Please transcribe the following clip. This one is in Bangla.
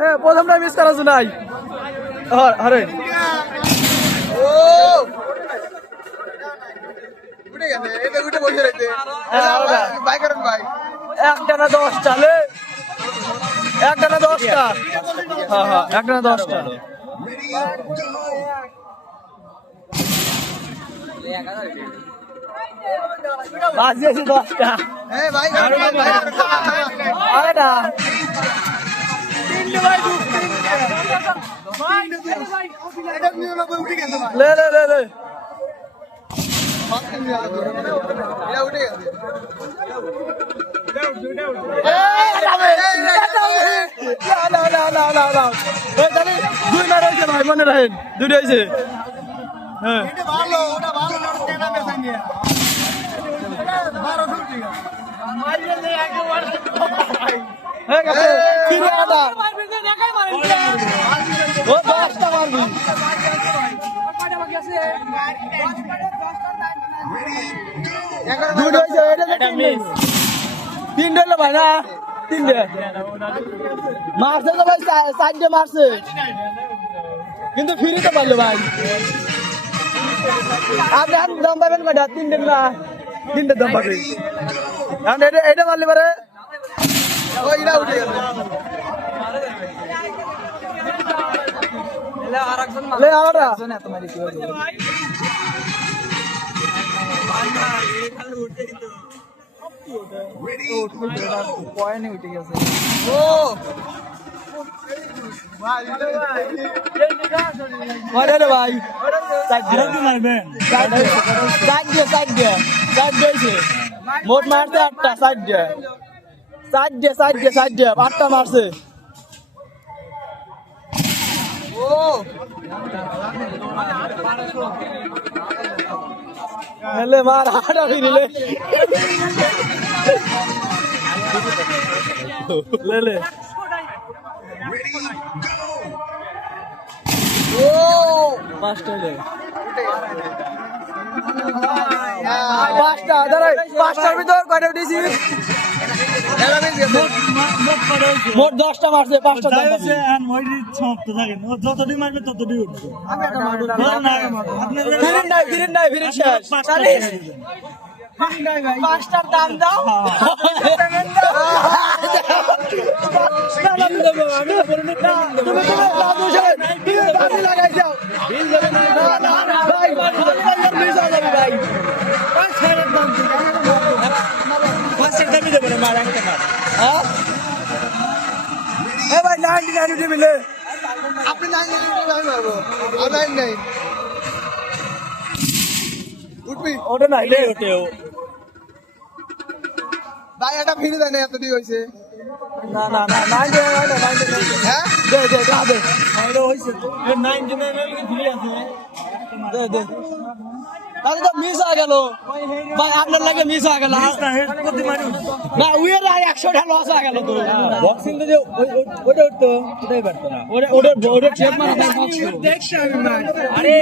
হ্যাঁ প্রথমটা মিস করা নাই আরে ও উঠে গেছে এটা উঠে বসে রয়েছে ভাই করেন ভাই একটা না 10টা লে একটা না 10টা হ্যাঁ হ্যাঁ একটা না 10টা বাজিয়েছি 10টা হ্যাঁ ভাই করেন ভাই আরে না এটা নিয়ে উঠে গেছে ভাই লে লে লে লে এটা উঠে গেছে দুই মার হয়েছে ভাই মনে রাখেন দুটো হয়েছে হ্যাঁ ভালো ওটা ভালো কেনা বেচা নিয়ে হয়ে গেছে ফিরে আটা ও 10টা মারবি দুটো হয়েছে এটা মিস তিনটে হলো ভাই না তিনটে মারছে তো ভাই 4টে মারছে কিন্তু ফিরিতে পারলো ভাই আপনি আর দাম পাবেন কয়টা তিনটে না তিনটে দাম পাবেন কারণ এটা মারলে পারে ওইটা উঠে গেছে লে আলাদা ও রে ভাই মোট মারছে 8টা 8টা মারছে ও হেলে মার হাড়া ফিরিলে লে ও 5টা লে 5টা দাঁড়াই 5টার ভিতর কয়টা উঠেছি মোট 10টা মারছে 5টা দাম পাবে ফিরিন নাই শেষ 5টার দাম দাও ভাই 99 উঠে মিলে আপনি নাই আমি মারবো আমি নাই উঠবি ওটা নাই লে ওঠে ভাই এটা ফিরে দেয় না এতটি হয়েছে না 99 হ্যাঁ দে দে তাহলে তো মিস হয়ে গেল ভাই আপনার লাগে মিস হয়ে গেল না উইয়ের 100টা লস হয়ে গেল তো বক্সিং তো যে ওটা উঠতো ওটাই পারতো না ওটা শেপ মারা দেখছি আমি আরে